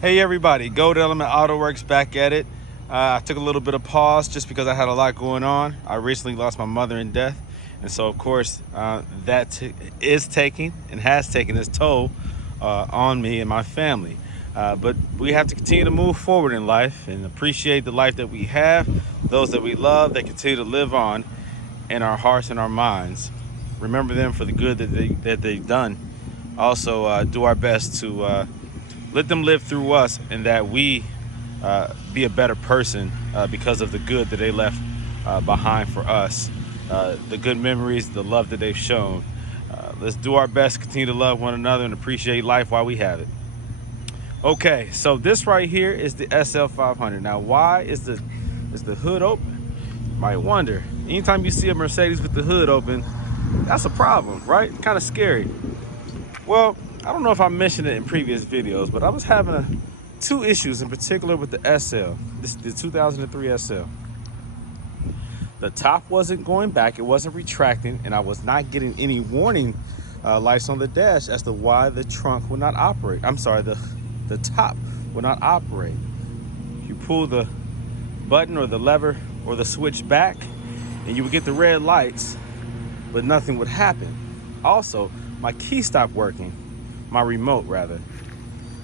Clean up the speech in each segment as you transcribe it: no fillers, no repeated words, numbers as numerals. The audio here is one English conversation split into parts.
Hey everybody, Gold Element Auto Works back at it. I took a little bit of pause just because I had a lot going on. I recently lost my mother in death, and so of course that is taking and has taken its toll on me and my family. But we have to continue to move forward in life and appreciate the life that we have, those that we love, that continue to live on in our hearts and our minds. Remember them for the good that they've done. Also do our best to let them live through us, and that we be a better person because of the good that they left behind for us, the good memories, the love that they've shown. Let's do our best to continue to love one another and appreciate life while we have it. Okay, so this right here is the SL500. Now, why is the hood open? You might wonder. Anytime you see a Mercedes with the hood open, that's a problem, right? Kind of scary. Well, I don't know if I mentioned it in previous videos, but I was having two issues in particular with the SL, the 2003 SL. The top wasn't going back, it wasn't retracting, and I was not getting any warning lights on the dash as to why the trunk would not operate. I'm sorry, the top would not operate. You pull the button or the lever or the switch back, and you would get the red lights, but nothing would happen. Also, my key stopped working. My remote rather.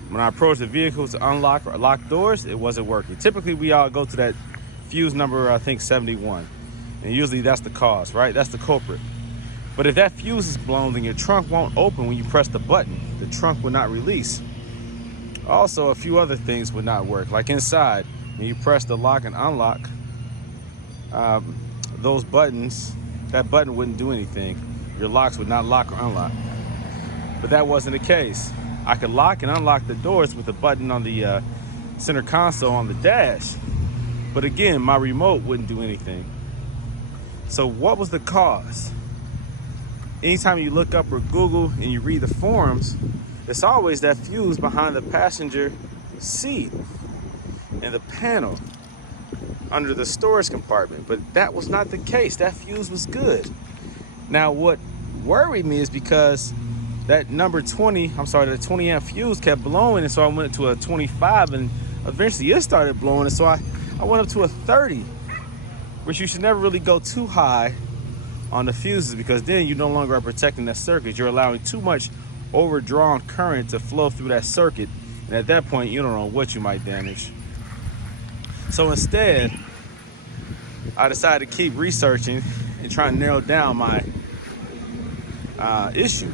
When I approached the vehicle to unlock or lock doors, it wasn't working. Typically we all go to that fuse number, I think 71. And usually that's the cause, right? That's the culprit. But if that fuse is blown, then your trunk won't open when you press the button. The trunk will not release. Also, a few other things would not work. Like inside, when you press the lock and unlock, those buttons, that button wouldn't do anything. Your locks would not lock or unlock. But that wasn't the case. I could lock and unlock the doors with a button on the center console on the dash. But again, my remote wouldn't do anything. So what was the cause? Anytime you look up or Google and you read the forums, it's always that fuse behind the passenger seat and the panel under the storage compartment. But that was not the case. That fuse was good. Now what worried me is because that number 20, the 20 amp fuse kept blowing, and so I went to a 25, and eventually it started blowing, and so I went up to a 30, which you should never really go too high on the fuses, because then you no longer are protecting that circuit. You're allowing too much overdrawn current to flow through that circuit, and at that point you don't know what you might damage. So instead, I decided to keep researching and trying to narrow down my issue.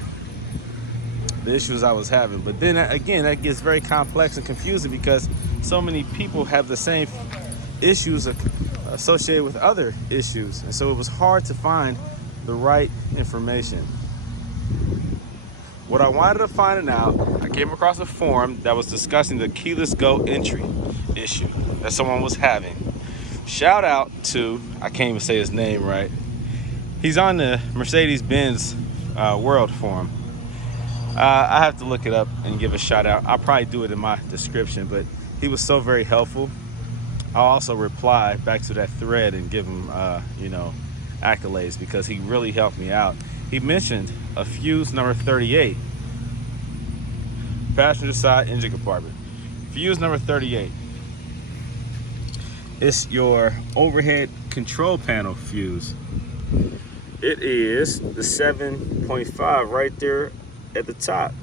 The issues I was having. But then again, that gets very complex and confusing because so many people have the same issues associated with other issues, and so it was hard to find the right information. What I wanted to find out, I came across a forum that was discussing the keyless go entry issue that someone was having. Shout out to, I can't even say his name right, he's on the Mercedes-Benz World Forum. I have to look it up and give a shout out. I'll probably do it in my description, but he was so very helpful. I'll also reply back to that thread and give him, accolades, because he really helped me out. He mentioned a fuse number 38, passenger side engine compartment. Fuse number 38. It's your overhead control panel fuse. It is the 7.5 right there at the top.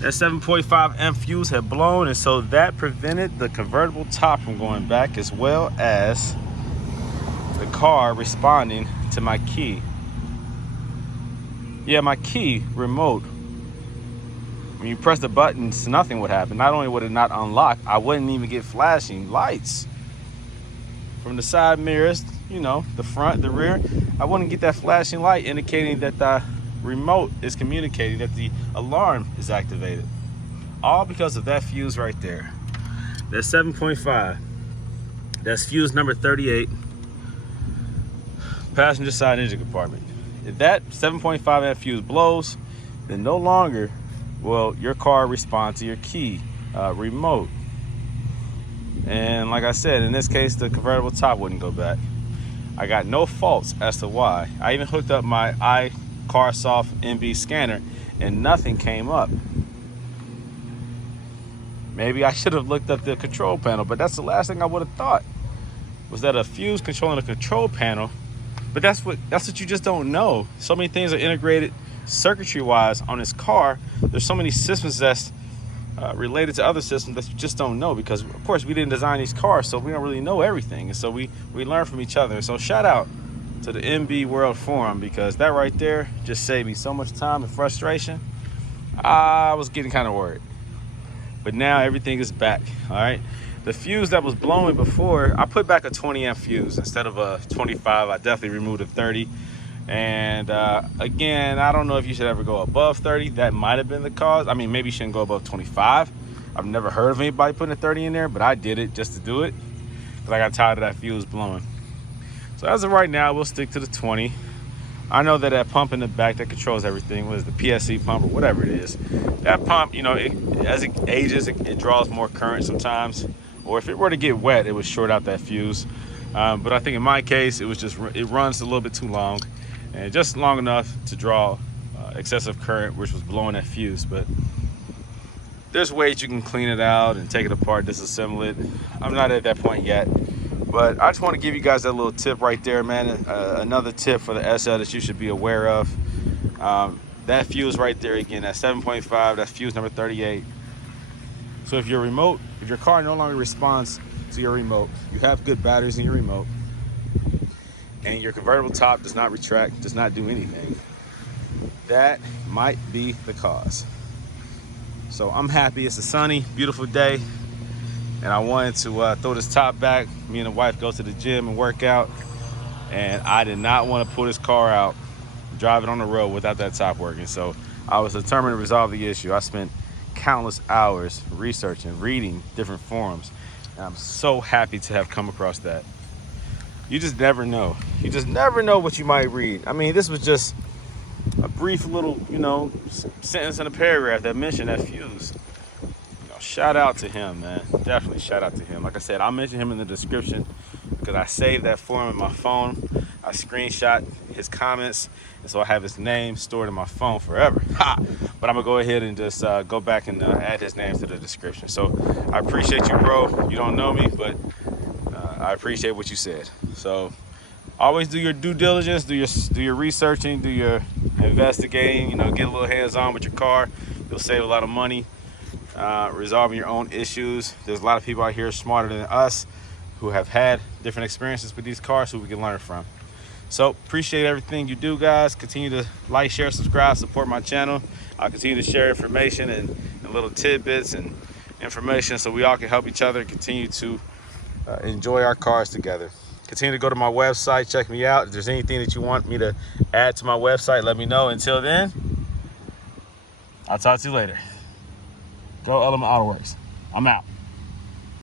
That 7.5 amp fuse had blown, and so that prevented the convertible top from going back, as well as the car responding to my key. Yeah, my key remote, when you press the buttons, nothing would happen. Not only would it not unlock, I wouldn't even get flashing lights from the side mirrors, the front, the rear. I wouldn't get that flashing light indicating that the remote is communicating that the alarm is activated. All because of that fuse right there. That 7.5. That's fuse number 38. Passenger side engine compartment. If that 7.5 amp fuse blows, then no longer will your car respond to your key remote. And like I said, in this case, the convertible top wouldn't go back. I got no faults as to why. I even hooked up my CarSoft NB scanner and nothing came up. Maybe I should have looked up the control panel, but that's the last thing I would have thought, was that a fuse controlling a control panel. But that's what you just don't know. So many things are integrated circuitry-wise on this car. There's so many systems that's related to other systems that you just don't know, because of course we didn't design these cars, so we don't really know everything. And so we learn from each other. So shout out to the MB World Forum, because that right there just saved me so much time and frustration. I was getting kind of worried, but now everything is back. All right, the fuse that was blowing before, I put back a 20 amp fuse instead of a 25. I definitely removed a 30. And again, I don't know if you should ever go above 30. That might have been the cause. I mean, maybe you shouldn't go above 25. I've never heard of anybody putting a 30 in there, but I did it just to do it because I got tired of that fuse blowing. So as of right now, we'll stick to the 20. I know that pump in the back that controls everything, was the PSC pump or whatever it is. That pump, you know, as it ages, it draws more current sometimes. Or if it were to get wet, it would short out that fuse. But I think in my case, it runs a little bit too long, and just long enough to draw excessive current, which was blowing that fuse. But there's ways you can clean it out and take it apart, disassemble it. I'm not at that point yet, but I just want to give you guys that little tip right there, man. Another tip for the SL that you should be aware of. That fuse right there, again, that 7.5, that's fuse number 38. So if your car no longer responds to your remote, you have good batteries in your remote, and your convertible top does not retract, does not do anything, that might be the cause. So I'm happy. It's a sunny, beautiful day, and I wanted to throw this top back. Me and the wife go to the gym and work out, and I did not want to pull this car out, drive it on the road without that top working. So I was determined to resolve the issue. I spent countless hours researching, reading different forums, and I'm so happy to have come across that. You just never know. You just never know what you might read. I mean, this was just a brief little, sentence in a paragraph that mentioned that fuse. Shout out to him, man. Definitely shout out to him. Like I said, I'll mention him in the description because I saved that forum in my phone. I screenshot his comments, and so I have his name stored in my phone forever. But I'm gonna go ahead and just go back and add his name to the description. So I appreciate you, bro. You don't know me, but I appreciate what you said. So always do your due diligence, do your researching, do your investigating. Get a little hands-on with your car. You'll save a lot of money. Resolving your own issues. There's a lot of people out here smarter than us who have had different experiences with these cars who we can learn from. So appreciate everything you do, guys. Continue to like, share, subscribe, support my channel. I'll continue to share information and little tidbits and information so we all can help each other and continue to enjoy our cars together. Continue to go to my website, check me out. If there's anything that you want me to add to my website, let me know. Until then, I'll talk to you later. Go Element Auto Works. I'm out.